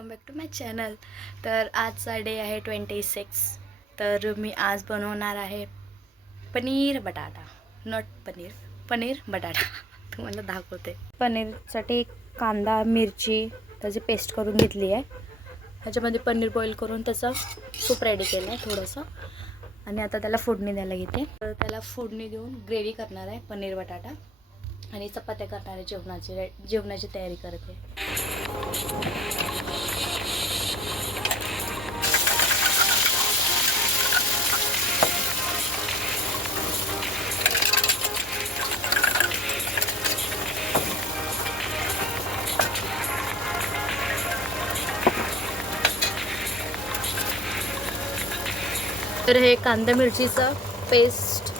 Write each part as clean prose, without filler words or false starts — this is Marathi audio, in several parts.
Welcome back to my channel. तर आजचा डे आहे 26। तर मी आज बनवणार आहे पनीर बटाटा, नॉट पनीर, पनीर बटाटा तुम्हाला दाखवते। पनीरसाठी कांदा मिरची त्याची पेस्ट करून घेतली आहे। ह्याच्यामध्ये पनीर बॉईल करून त्याचा सूप रेडी केला आहे थोडंसं, आणि आता त्याला फोडणी द्यायला घेते। तर त्याला फोडणी देऊन ग्रेव्ही करणार आहे पनीर बटाटा, आणि चपात्या करणार आहे। जेवणाची तयारी करते। तर हे कांदा मिरचीचं पेस्ट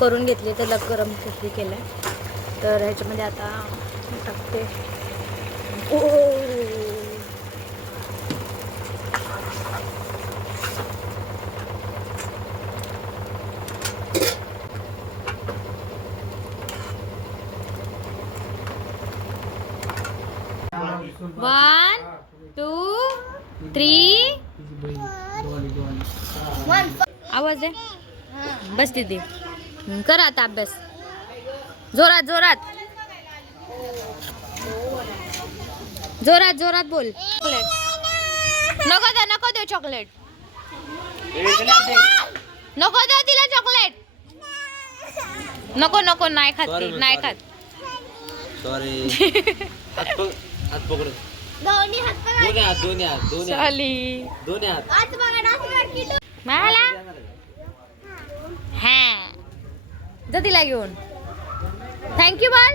करून घेतली, त्याला गरम केलं आहे। तर ह्याच्यामध्ये आता टाकते। वन टू थ्री आवाज दे। बस दीदी, कर आता अभ्यास जोरात जोरात जोरात जोरात बोल। नको दे चॉकलेट, नको दे तिला चॉकलेट, नको नाही खात, नाही खात। सॉरी हात पकड, दोन्ही हात मला हा जा तिला घेऊन। थँक्यू बोल,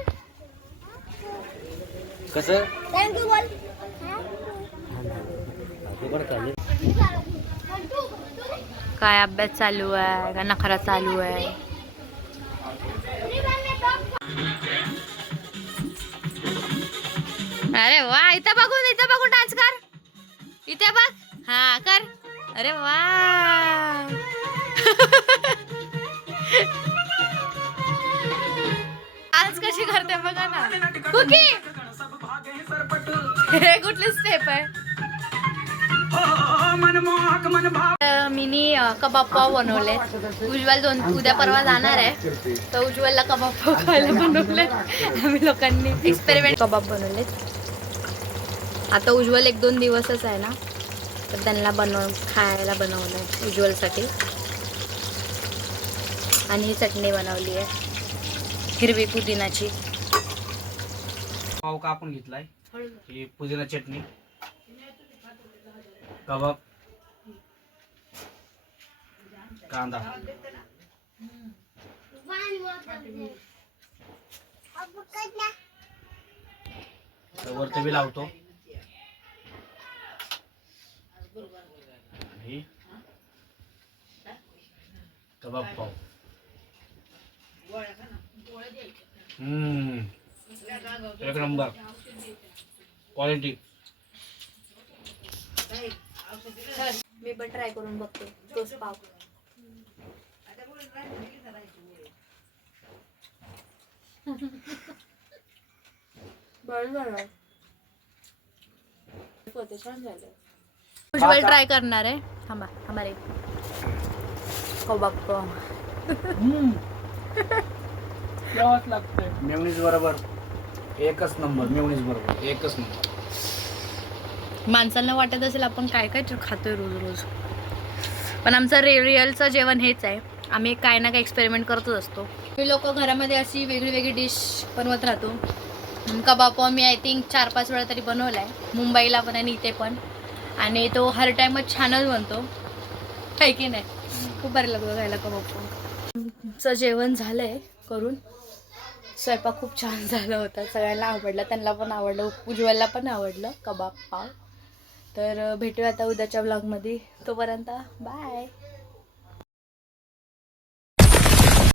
कसं थँक्यू बोल। काय अभ्यास चालू आहे का नखरा चालू आहे? अरे वा, इथं बघून डान्स कर, इथे बघ, हा कर। अरे वा आज कशी करते बघा ना कुकी। हे कुठली स्टेप आहे? मिनी कबाब पाव बनवले। उज्ज्वल उद्या परवा जाणार आहे, तर उज्ज्वलला कबाब पाव खायला बनवले। आम्ही लोकांनी एक्सपेरिमेंट कबाब बनवले। आता उज्ज्वल 1-2 दिवसच आहे ना, तर त्यांना खायला बनवलं उज्ज्वलसाठी। आणि ही चटणी बनवली आहे हिरवी पुदिनाची। पाव कापून घेतलाय, ही पुदिना चटणी, कबाब, कांदा, वरती बी लावतो। कबाब पाव, एक नंबर क्वालिटी। मी पण ट्राय करून बघते तोच पाव। उज्ज्वल ट्राय करणार आहे, थांबा हमारे कबाब पाव। मेयोनीज बरोबर एकच नंबर, मेयोनीज बरोबर एकच नंबर। माणसांना वाटत असेल आपण काय काय खातोय रोज रोज, पण आमचं रिअलचं जेवण हेच आहे। आम्ही काय ना काय एक्सपेरिमेंट करतच असतो। मी लोक घरामध्ये अशी वेगळी डिश बनवत राहतो। कबाब पाव मी आय थिंक 4-5 वेळा तरी बनवला आहे, मुंबईला पण आणि इथे पण, आणि तो हर टाइमच छानच बनतो, आहे की नाही? खूप भारी लागतो खायला कबाब पाव। आमचं जेवण झालंय करून, स्वयंपाक खूप छान झाला होता, सगळ्यांना आवडला, त्यांना पण आवडलं, उज्ज्वलला पण आवडलं कबाब पाव। तर भेटूया आता उद्याच्या व्लॉगमध्ये, तोपर्यंत बाय।